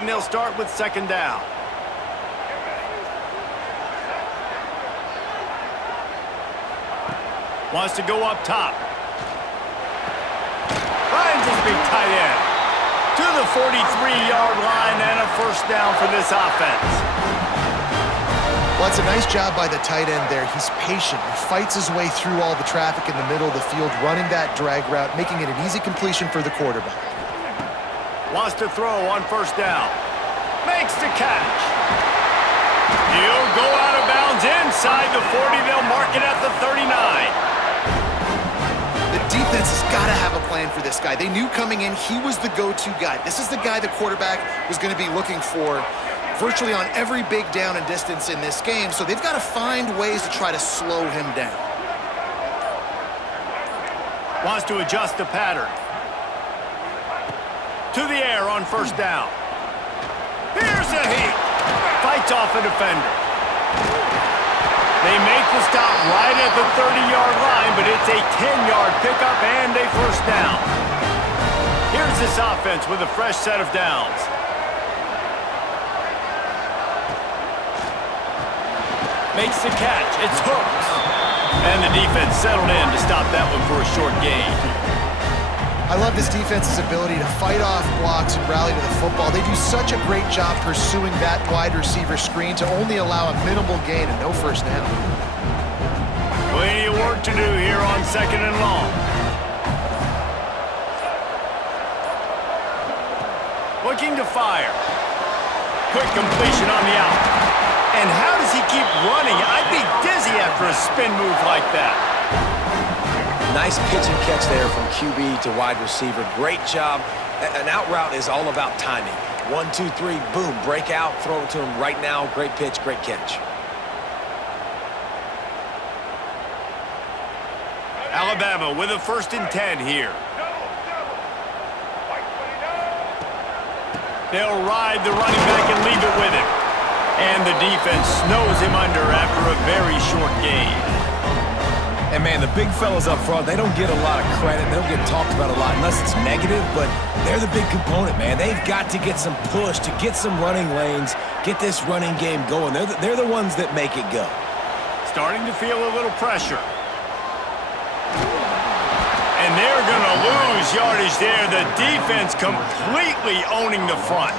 They'll start with second down. Wants to go up top. Finds his big tight end. To the 43-yard line and a first down for this offense. Well, it's a nice job by the tight end there. He's patient. He fights his way through all the traffic in the middle of the field, running that drag route, making it an easy completion for the quarterback. Wants to throw on first down. Makes the catch. He'll go out of bounds inside the 40. They'll mark it at the 39. The defense has got to have a plan for this guy. They knew coming in he was the go-to guy. This is the guy the quarterback was going to be looking for virtually on every big down and distance in this game, so they've got to find ways to try to slow him down. Wants to adjust the pattern. To the air on first down. Here's a heat. Fights off a defender. They make the stop right at the 30-yard line, but it's a 10-yard pickup and a first down. Here's this offense with a fresh set of downs. Makes the catch. It's hooked. And the defense settled in to stop that one for a short gain. I love this defense's ability to fight off blocks and rally to the football. They do such a great job pursuing that wide receiver screen to only allow a minimal gain and no first down. Plenty of work to do here on second and long. Looking to fire. Quick completion on the out. And how does he keep running? I'd be dizzy after a spin move like that. Nice pitch and catch there from QB to wide receiver. Great job. An out route is all about timing. 1, 2, 3, boom, break out, throw it to him right now. Great pitch, great catch. Alabama with a 1st and 10 here. They'll ride the running back and leave it with him. And the defense snows him under after a very short gain. And, man, the big fellas up front, they don't get a lot of credit. They don't get talked about a lot unless it's negative, but they're the big component, man. They've got to get some push, to get some running lanes, get this running game going. They're the ones that make it go. Starting to feel a little pressure. And they're going to lose yardage there. The defense completely owning the front.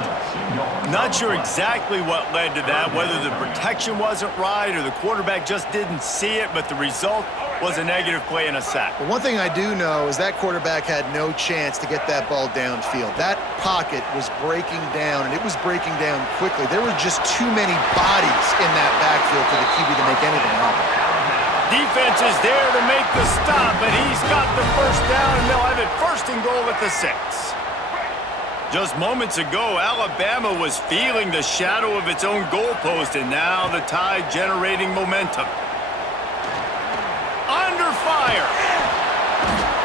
Not sure exactly what led to that, whether the protection wasn't right or the quarterback just didn't see it, but the result was a negative play and a sack. But one thing I do know is that quarterback had no chance to get that ball downfield. That pocket was breaking down, and it was breaking down quickly. There were just too many bodies in that backfield for the QB to make anything happen. Defense is there to make the stop, but he's got the first down, and they'll have it 1st and goal at the 6. Just moments ago, Alabama was feeling the shadow of its own goalpost, and now the Tide generating momentum. Under fire.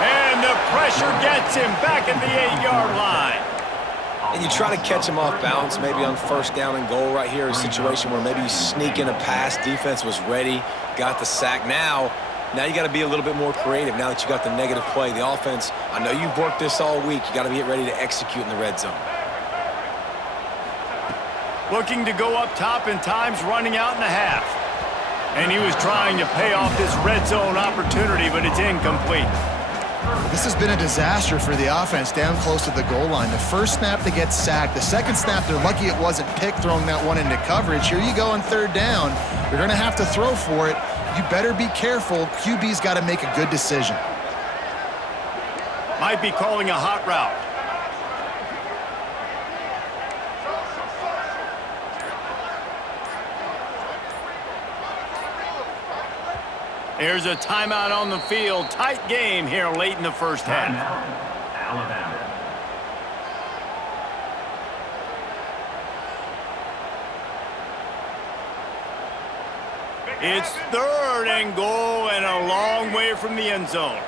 And the pressure gets him back at the 8-yard line. And you try to catch him off balance, maybe on 1st down and goal right here, a situation where maybe you sneak in a pass. Defense was ready, got the sack. Now you got to be a little bit more creative now that you got the negative play. The offense, I know you've worked this all week. You got to get ready to execute in the red zone. Looking to go up top, and time's running out in the half. And he was trying to pay off this red zone opportunity, but it's incomplete. This has been a disaster for the offense down close to the goal line. The first snap they get sacked. The second snap, they're lucky it wasn't picked, throwing that one into coverage. Here you go on 3rd down. You're going to have to throw for it. You better be careful. QB's got to make a good decision. Might be calling a hot route. Here's a timeout on the field. Tight game here late in the first half. Alabama. It's 3rd and goal and a long way from the end zone.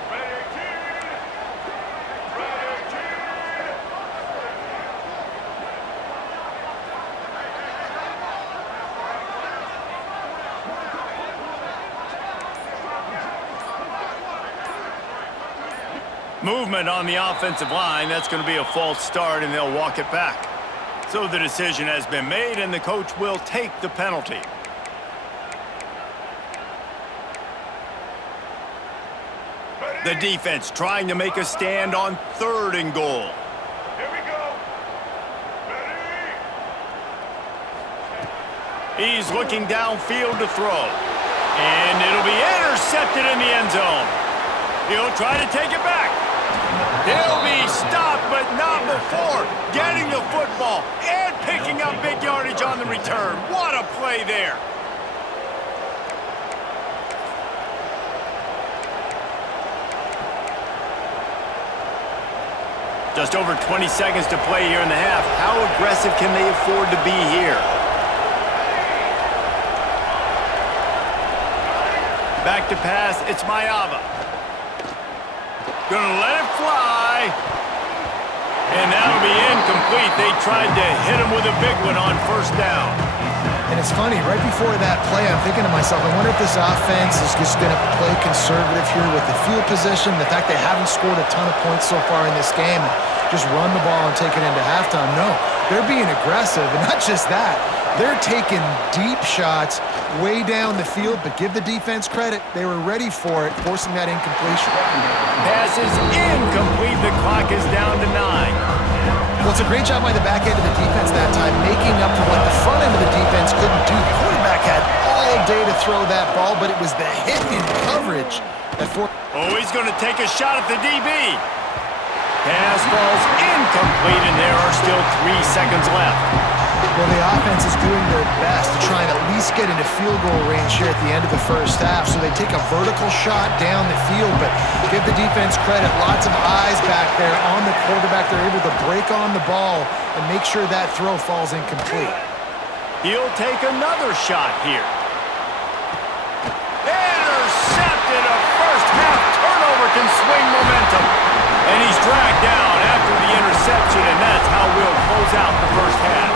Movement on the offensive line. That's going to be a false start, and they'll walk it back. So the decision has been made, and the coach will take the penalty. The defense trying to make a stand on 3rd and goal. Here we go. Ready? He's looking downfield to throw. And it'll be intercepted in the end zone. He'll try to take it back. He'll be stopped, but not before getting the football and picking up big yardage on the return. What a play there. Just over 20 seconds to play here in the half. How aggressive can they afford to be here? Back to pass, it's Mayava. Gonna let it fly. And that'll be incomplete. They tried to hit him with a big one on 1st down. And it's funny, right before that play, I'm thinking to myself, I wonder if this offense is just going to play conservative here with the field position, the fact they haven't scored a ton of points so far in this game, and just run the ball and take it into halftime. No, they're being aggressive, and not just that. They're taking deep shots way down the field, but give the defense credit. They were ready for it, forcing that incompletion. Pass is incomplete. The clock is down to 9. Well, it's a great job by the back end of the defense that time, making up for what the front end of the defense couldn't do. The quarterback had all day to throw that ball, but it was the hit in coverage that forced. Oh, he's going to take a shot at the DB. Pass falls incomplete, and there are still 3 seconds left. Well, the offense is doing their best to try and at least get into field goal range here at the end of the 1st half. So they take a vertical shot down the field, but give the defense credit. Lots of eyes back there on the quarterback. They're able to break on the ball and make sure that throw falls incomplete. He'll take another shot here. Intercepted. A 1st half turnover can swing momentum. And he's dragged down after the interception, and that's how we'll close out the 1st half.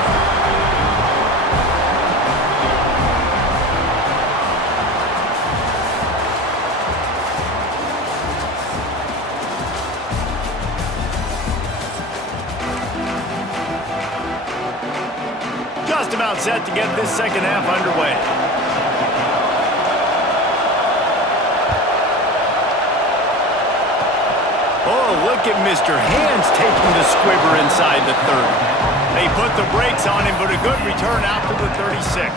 Just about set to get this 2nd half underway. Oh, look at Mr. Hands taking the squibber inside the 30. They put the brakes on him, but a good return out to the 36.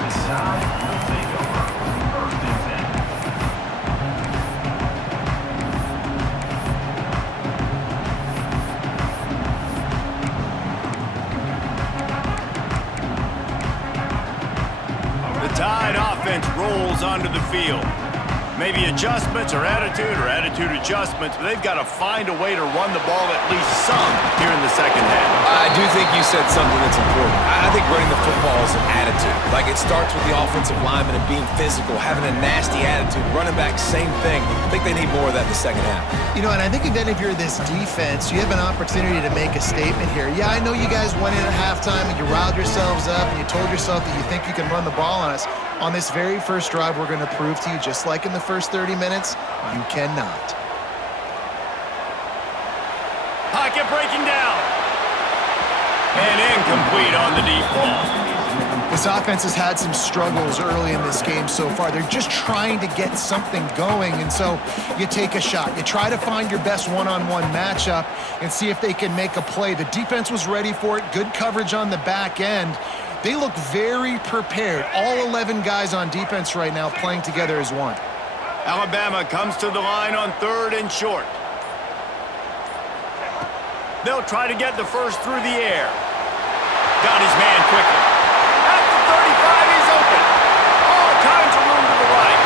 The Tide offense rolls onto the field. Maybe adjustments or attitude adjustments, but they've got to find a way to run the ball at least some here in the 2nd half. I do think you said something that's important. I think running the football is an attitude. Like, it starts with the offensive lineman and being physical, having a nasty attitude. Running back, same thing. I think they need more of that in the 2nd half. You know, and I think then if you're this defense, you have an opportunity to make a statement here. Yeah, I know you guys went in at halftime and you riled yourselves up and you told yourself that you think you can run the ball on us. On this very 1st drive, we're going to prove to you, just like in the first 30 minutes, you cannot. Pocket breaking down. And incomplete on the deep ball. This offense has had some struggles early in this game so far. They're just trying to get something going, and so you take a shot. You try to find your best one-on-one matchup and see if they can make a play. The defense was ready for it. Good coverage on the back end. They look very prepared. All 11 guys on defense right now playing together as one. Alabama comes to the line on 3rd and short. They'll try to get the first through the air. Got his man quickly. At the 35, he's open. All kinds of room to the right.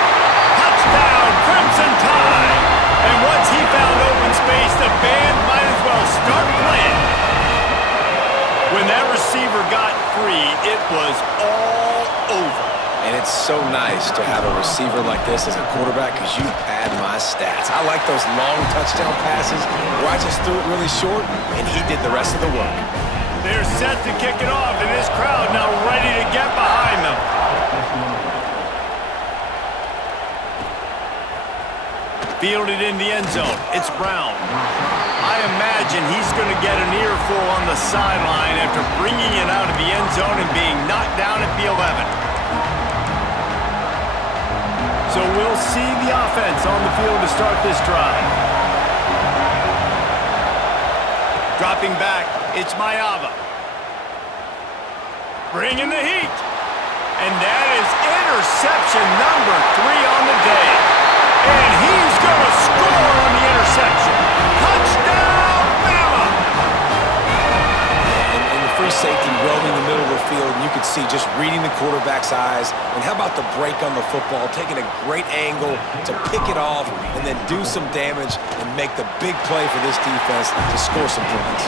Touchdown, Crimson Tide. And once he found open space, the band might as well start playing. When that receiver got free, it was all over. And it's so nice to have a receiver like this as a quarterback because you pad my stats. I like those long touchdown passes where I just threw it really short and he did the rest of the work. They're set to kick it off, and this crowd now ready to get behind them. Fielded in the end zone. It's Brown. I imagine he's going to get an earful on the sideline after bringing it out of the end zone and being knocked down at the 11. So we'll see the offense on the field to start this drive. Dropping back, it's Maeva. Bringing the heat. And that is interception number 3 on the day. And he's going to score on the interception. Touchdown, Bama! And the free safety roaming the middle of the field, and you could see just reading the quarterback's eyes. And how about the break on the football, taking a great angle to pick it off and then do some damage and make the big play for this defense to score some points.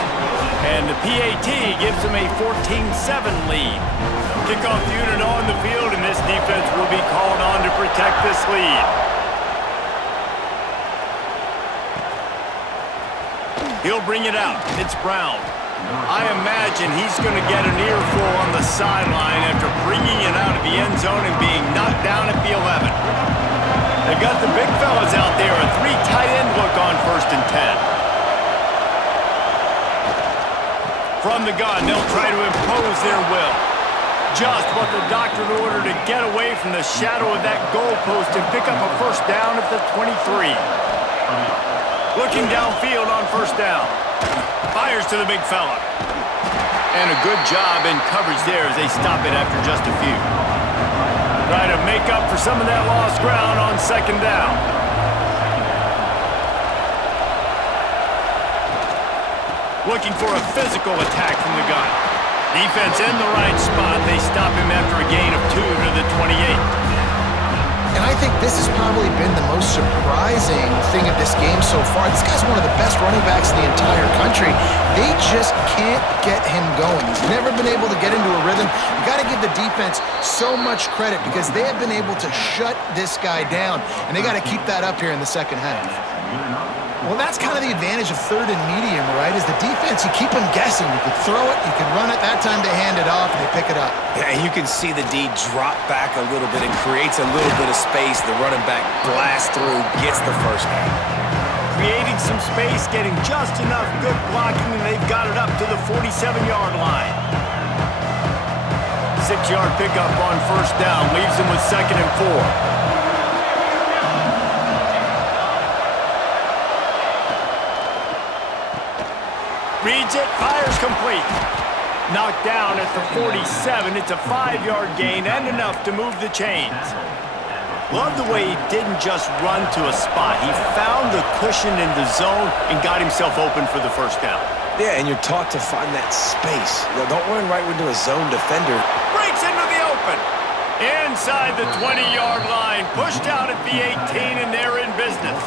And the PAT gives them a 14-7 lead. Kickoff unit on the field, and this defense will be called on to protect this lead. He'll bring it out. It's Brown. I imagine he's going to get an earful on the sideline after bringing it out of the end zone and being knocked down at the 11. They've got the big fellas out there, a 3 tight end look on 1st and 10. From the gun, they'll try to impose their will. Just what the doctor ordered to get away from the shadow of that goalpost and pick up a 1st down at the 23. Looking downfield on 1st down. Fires to the big fella. And a good job in coverage there as they stop it after just a few. Try to make up for some of that lost ground on 2nd down. Looking for a physical attack from the gun. Defense in the right spot. They stop him after a gain of 2 to the 28. And I think this has probably been the most surprising thing of this game so far. This guy's one of the best running backs in the entire country. They just can't get him going. He's never been able to get into a rhythm. You got to give the defense so much credit because they have been able to shut this guy down, and they got to keep that up here in the 2nd half. Well, that's kind of the advantage of 3rd and medium, right? Is the defense, you keep them guessing. You can throw it, you can run it. That time they hand it off and they pick it up. Yeah, and you can see the D drop back a little bit and creates a little bit of space. The running back blasts through, gets the 1st down. Creating some space, getting just enough good blocking, and they've got it up to the 47-yard line. 6-yard pickup on 1st down, leaves them with 2nd and 4. Reads it, fires complete. Knocked down at the 47. It's a 5-yard gain and enough to move the chains. Love the way he didn't just run to a spot. He found the cushion in the zone and got himself open for the 1st down. Yeah, and you're taught to find that space. You know, don't run right into a zone defender. Breaks into the open. Inside the 20-yard line. Pushed out at the 18, and they're in business.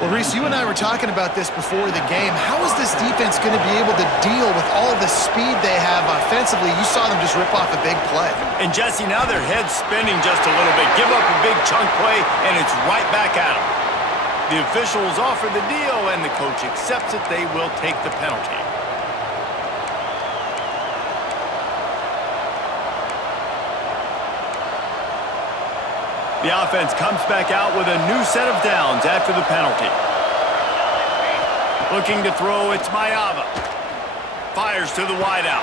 Well, Reese, you and I were talking about this before the game. How is this defense going to be able to deal with all the speed they have offensively? You saw them just rip off a big play. And, Jesse, now their head's spinning just a little bit. Give up a big chunk play, and it's right back at them. The officials offer the deal, and the coach accepts it. They will take the penalty. The offense comes back out with a new set of downs after the penalty. Looking to throw, it's Maeva. Fires to the wideout.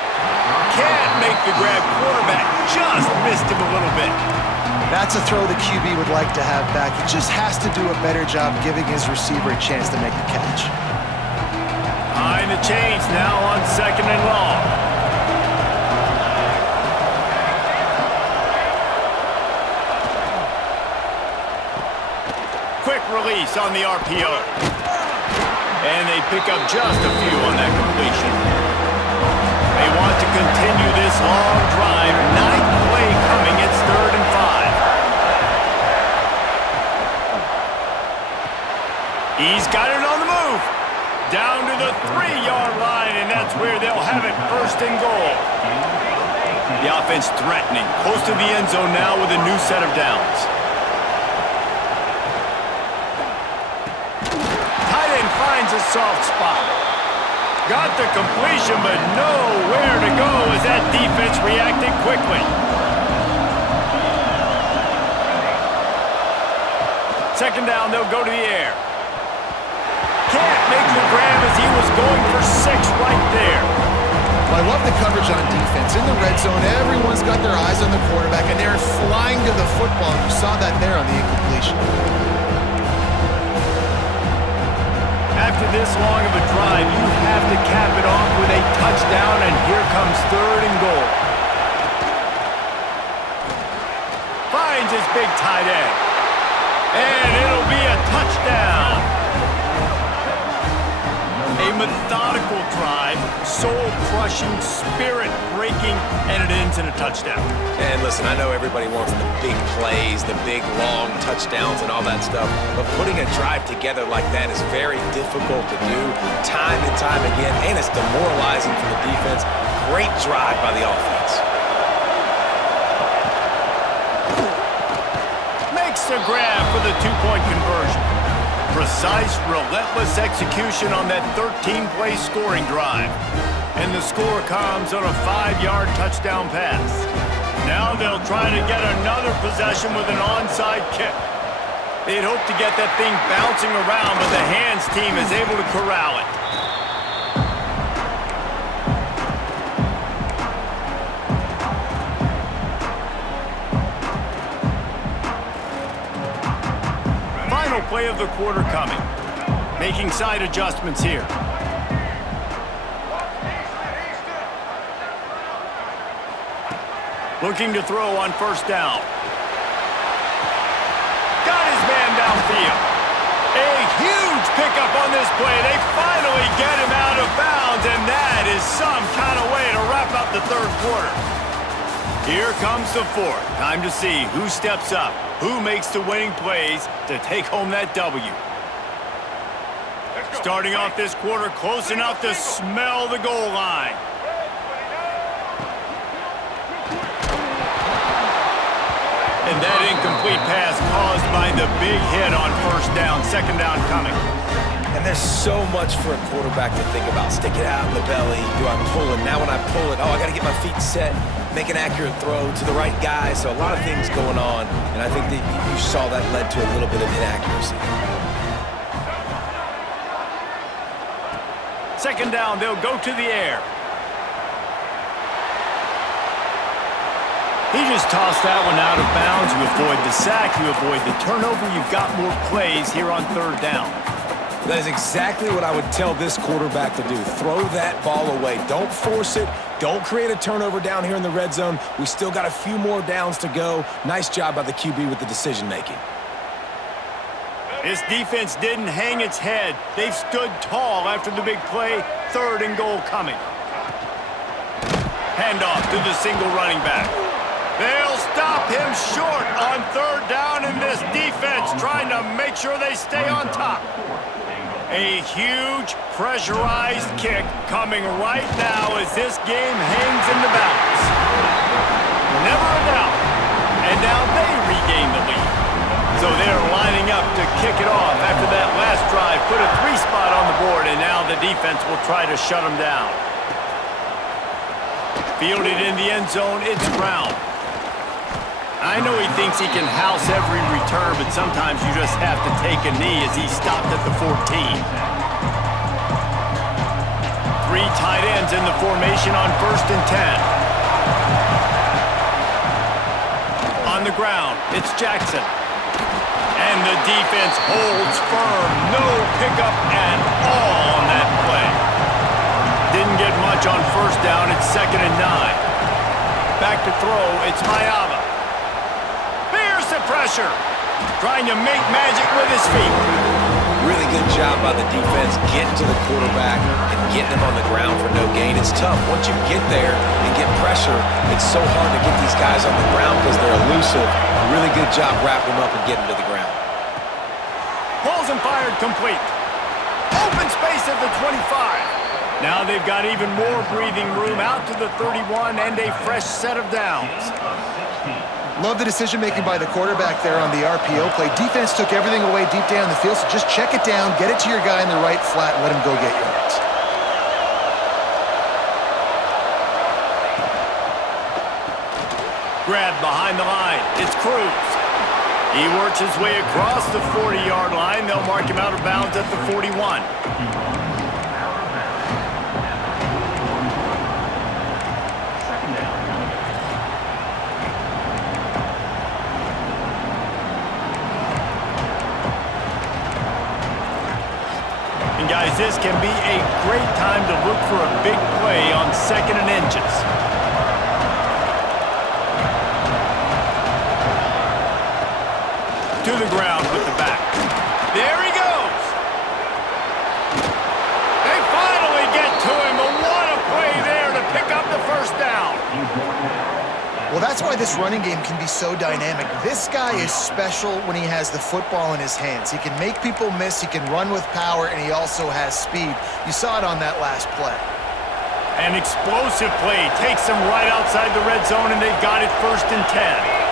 Can't make the grab. Quarterback just missed him a little bit. That's a throw the QB would like to have back. He just has to do a better job giving his receiver a chance to make the catch. Behind the chains now on 2nd and long. Quick release on the RPO. And they pick up just a few on that completion. They want to continue this long drive. 9th play coming. It's 3rd and 5. He's got it on the move. Down to the 3-yard line, and that's where they'll have it, 1st and goal. The offense threatening. Close to the end zone now with a new set of downs. Finds a soft spot. Got the completion, but nowhere to go as that defense reacted quickly. Second down, they'll go to the air. Can't make the grab as he was going for 6 right there. Well, I love the coverage on defense. In the red zone, everyone's got their eyes on the quarterback, and they're flying to the football. You saw that there on the incompletion. After this long of a drive, you have to cap it off with a touchdown, and here comes 3rd and goal. Finds his big tight end. And it'll be a touchdown. A methodical drive, soul-crushing, spirit-breaking, and it ends in a touchdown. And listen, I know everybody wants the big plays, the big, long touchdowns and all that stuff, but putting a drive together like that is very difficult to do time and time again, and it's demoralizing for the defense. Great drive by the offense. Makes the grab for the 2-point conversion. Precise, relentless execution on that 13-play scoring drive. And the score comes on a 5-yard touchdown pass. Now they'll try to get another possession with an onside kick. They'd hope to get that thing bouncing around, but the hands team is able to corral it. Play of the quarter coming. Making side adjustments here. Looking to throw on 1st down. Got his man downfield. A huge pickup on this play. They finally get him out of bounds, and that is some kind of way to wrap up the 3rd quarter. Here comes the 4th. Time to see who steps up, who makes the winning plays to take home that W. Starting off this quarter close enough to smell the goal line. And that incomplete pass caused by the big hit on 1st down. 2nd down coming. And there's so much for a quarterback to think about. Stick it out in the belly. Do I pull it? Now when I pull it, oh, I got to get my feet set, make an accurate throw to the right guy. So a lot of things going on, and I think that you saw that led to a little bit of inaccuracy. 2nd down, they'll go to the air. He just tossed that one out of bounds. You avoid the sack, you avoid the turnover. You've got more plays here on 3rd down. That is exactly what I would tell this quarterback to do. Throw that ball away. Don't force it. Don't create a turnover down here in the red zone. We still got a few more downs to go. Nice job by the QB with the decision-making. This defense didn't hang its head. They've stood tall after the big play. 3rd and goal coming. Handoff to the single running back. They'll stop him short on 3rd down, and this defense trying to make sure they stay on top. A huge pressurized kick coming right now as this game hangs in the balance. Never a doubt. And now they regain the lead. So they're lining up to kick it off after that last drive. Put a 3-spot on the board, and now the defense will try to shut them down. Fielded in the end zone, it's Brown. I know he thinks he can house every return, but sometimes you just have to take a knee as he stopped at the 14. 3 tight ends in the formation on 1st and 10. On the ground, it's Jackson. And the defense holds firm. No pickup at all on that play. Didn't get much on 1st down. It's 2nd and 9. Back to throw, it's Mayava. Pressure, trying to make magic with his feet. Really good job by the defense getting to the quarterback and getting him on the ground for no gain. It's tough. Once you get there and get pressure, it's so hard to get these guys on the ground because they're elusive. Really good job wrapping them up and getting to the ground. Pulls and fired complete. Open space at the 25. Now they've got even more breathing room out to the 31 and a fresh set of downs. Love the decision-making by the quarterback there on the RPO play. Defense took everything away deep down the field, so just check it down, get it to your guy in the right flat, and let him go get yards. Grabbed behind the line. It's Cruz. He works his way across the 40-yard line. They'll mark him out of bounds at the 41. And guys, this can be a great time to look for a big play on 2nd and inches. To the ground with the back. There he goes. They finally get to him, but what a play there to pick up the first down. Well, that's why this running game can be so dynamic. This guy is special when he has the football in his hands. He can make people miss, he can run with power, and he also has speed. You saw it on that last play. An explosive play takes them right outside the red zone, and they've got it 1st and 10.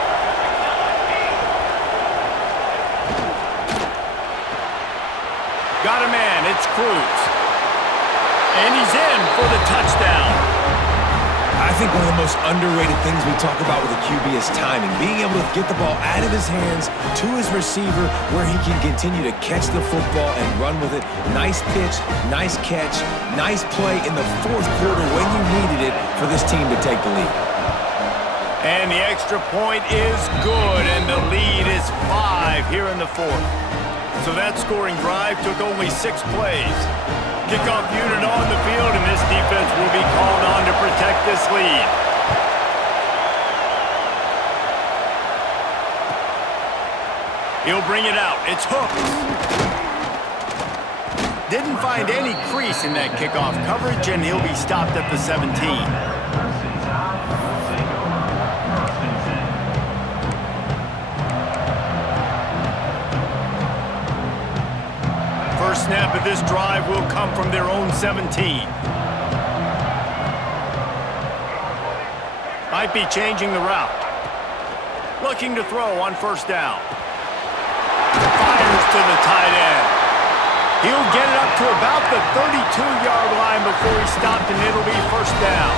Got a man, it's Cruz. And he's in for the touchdown. I think one of the most underrated things we talk about with a QB is timing. Being able to get the ball out of his hands to his receiver where he can continue to catch the football and run with it. Nice pitch, nice catch, nice play in the 4th quarter when you needed it for this team to take the lead. And the extra point is good, and the lead is 5 here in the 4th. So that scoring drive took only 6 plays. Kickoff unit on the field, and this defense will be called on to protect this lead. He'll bring it out. It's hooked. Didn't find any crease in that kickoff coverage, and he'll be stopped at the 17. First snap of this drive will come from their own 17. Might be changing the route. Looking to throw on 1st down. Fires to the tight end. He'll get it up to about the 32-yard line before he's stopped, and it'll be 1st down.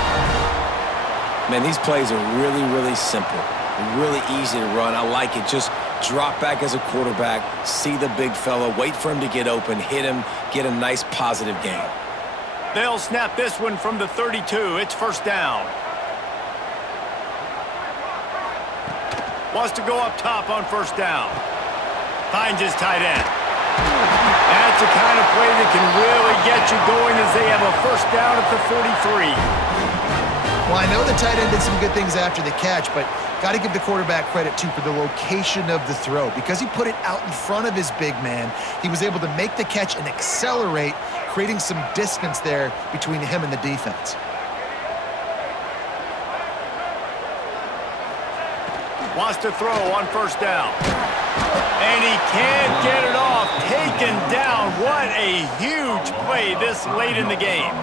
Man, these plays are really, really simple. Really easy to run. I like it. Just drop back as a quarterback, see the big fella, wait for him to get open, hit him, get a nice positive gain. They'll snap this one from the 32. It's 1st down. Wants to go up top on 1st down. Finds his tight end. That's the kind of play that can really get you going as they have a 1st down at the 43. Well, I know the tight end did some good things after the catch, but got to give the quarterback credit, too, for the location of the throw. Because he put it out in front of his big man, he was able to make the catch and accelerate, creating some distance there between him and the defense. Wants to throw on 1st down. And he can't get it off. Taken down. What a huge play this late in the game.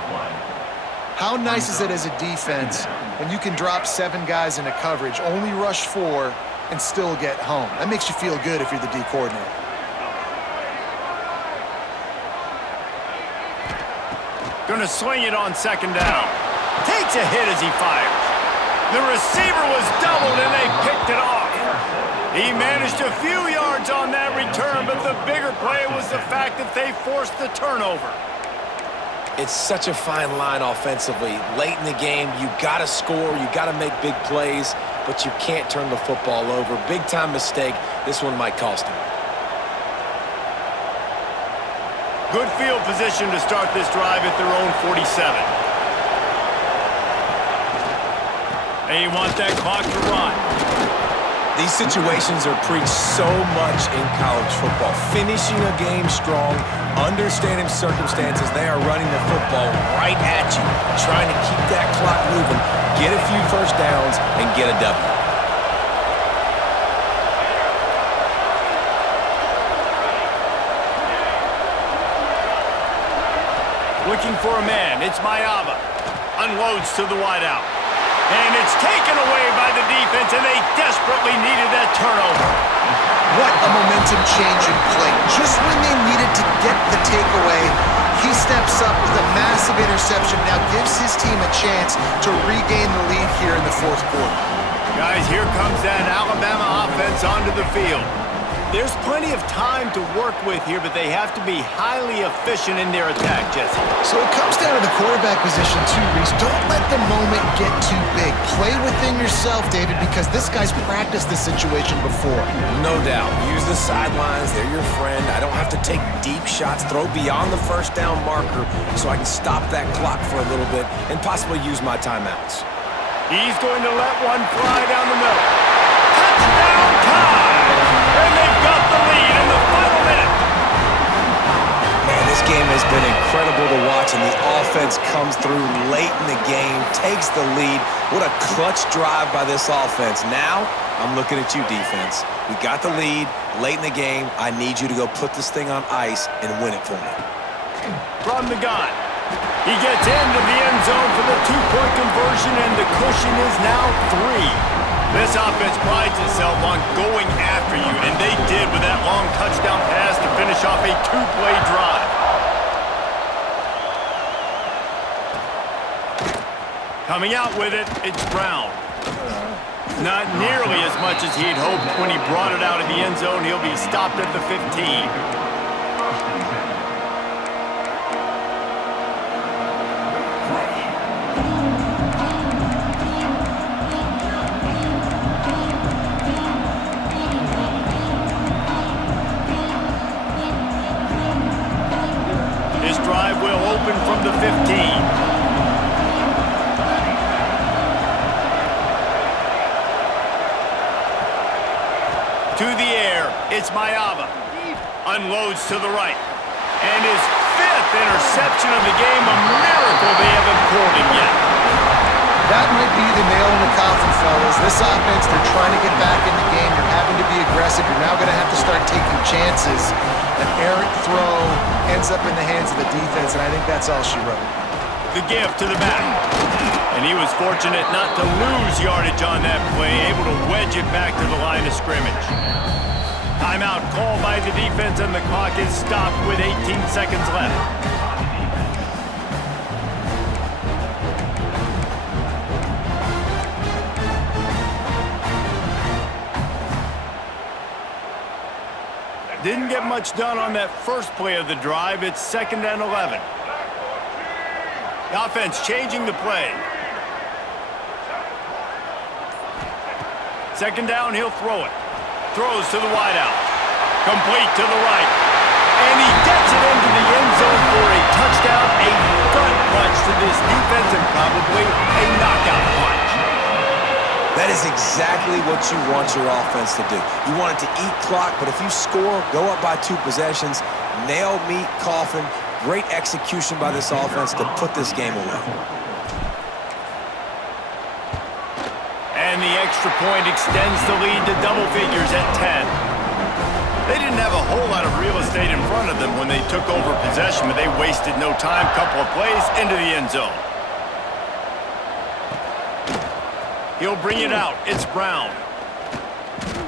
How nice is it as a defense when you can drop 7 guys into coverage, only rush 4, and still get home? That makes you feel good if you're the D coordinator. Gonna swing it on 2nd down. Takes a hit as he fires. The receiver was doubled, and they picked it off. He managed a few yards on that return, but the bigger play was the fact that they forced the turnover. It's such a fine line offensively. Late in the game, you got to score, you got to make big plays, but you can't turn the football over. Big-time mistake. This one might cost him. Good field position to start this drive at their own 47. They want that clock to run. These situations are preached so much in college football. Finishing a game strong, understanding circumstances. They are running the football right at you, trying to keep that clock moving, get a few 1st downs, and get a W. Looking for a man. It's Mayava. Unloads to the wideout. And it's taken away by the defense, and they desperately needed that turnover. What a momentum-changing play. Just when they needed to get the takeaway, he steps up with a massive interception, now gives his team a chance to regain the lead here in the 4th quarter. Guys, here comes that Alabama offense onto the field. There's plenty of time to work with here, but they have to be highly efficient in their attack, Jesse. So it comes down to the quarterback position too, Reese. Don't let the moment get too big. Play within yourself, David, because this guy's practiced this situation before. No doubt. Use the sidelines. They're your friend. I don't have to take deep shots. Throw beyond the first down marker so I can stop that clock for a little bit and possibly use my timeouts. He's going to let one fly down the middle. Touchdown time! And they've got the lead in the final minute. Man, this game has been incredible to watch, and the offense comes through late in the game, takes the lead. What a clutch drive by this offense. Now, I'm looking at you, defense. We got the lead late in the game. I need you to go put this thing on ice and win it for me. From the gun. He gets into the end zone for the two-point conversion, and the cushion is now 3. This offense prides itself on going after you, and they did with that long touchdown pass to finish off a two-play drive. Coming out with it, it's Brown. Not nearly as much as he'd hoped when he brought it out of the end zone. He'll be stopped at the 15. Drive will open from the 15. To the air, it's Mayava. Unloads to the right. And his 5th interception of the game, a miracle they haven't pulled him yet. That might be the nail in the coffin, fellas. This offense, they're trying to get back in the game. You're having to be aggressive. You're now going to have to start taking chances. An errant throw ends up in the hands of the defense, and I think that's all she wrote. The gift to the back. And he was fortunate not to lose yardage on that play, able to wedge it back to the line of scrimmage. Timeout called by the defense, and the clock is stopped with 18 seconds left. Didn't get much done on that first play of the drive. It's 2nd and 11. The offense changing the play. 2nd down, he'll throw it. Throws to the wideout. Complete to the right. And he gets it into the end zone for a touchdown. A gut punch to this defense and probably a knockout punch. That is exactly what you want your offense to do. You want it to eat clock, but if you score, go up by 2 possessions, nail, meet, coffin. Great execution by this offense to put this game away. And the extra point extends the lead to double figures at 10. They didn't have a whole lot of real estate in front of them when they took over possession, but they wasted no time. Couple of plays into the end zone. He'll bring it out. It's Brown.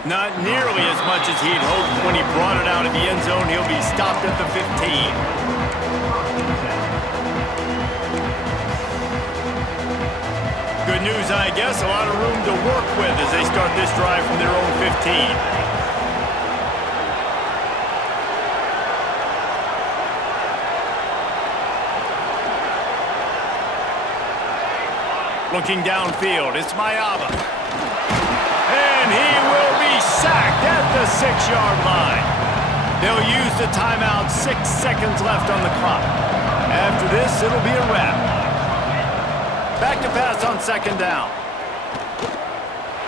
Not nearly as much as he'd hoped when he brought it out of the end zone. He'll be stopped at the 15. Good news, I guess. A lot of room to work with as they start this drive from their own 15. Looking downfield, it's Mayava. And he will be sacked at the 6-yard line. They'll use the timeout, 6 seconds left on the clock. After this, it'll be a wrap. Back to pass on 2nd down.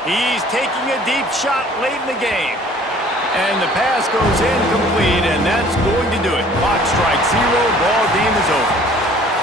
He's taking a deep shot late in the game. And the pass goes incomplete, and that's going to do it. Clock strikes 0, ball game is over.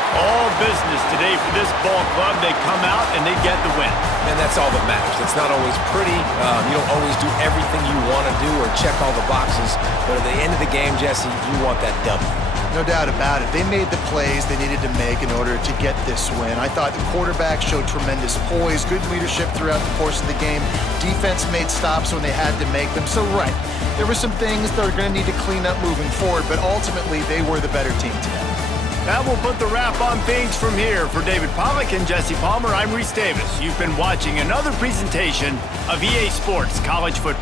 All business today for this ball club. They come out and they get the win. And that's all that matters. It's not always pretty. You don't always do everything you want to do or check all the boxes. But at the end of the game, Jesse, you want that W. No doubt about it. They made the plays they needed to make in order to get this win. I thought the quarterback showed tremendous poise, good leadership throughout the course of the game. Defense made stops when they had to make them. So, right, there were some things they're going to need to clean up moving forward, but ultimately they were the better team today. That will put the wrap on things from here. For David Pollack and Jesse Palmer, I'm Reese Davis. You've been watching another presentation of EA Sports College Football.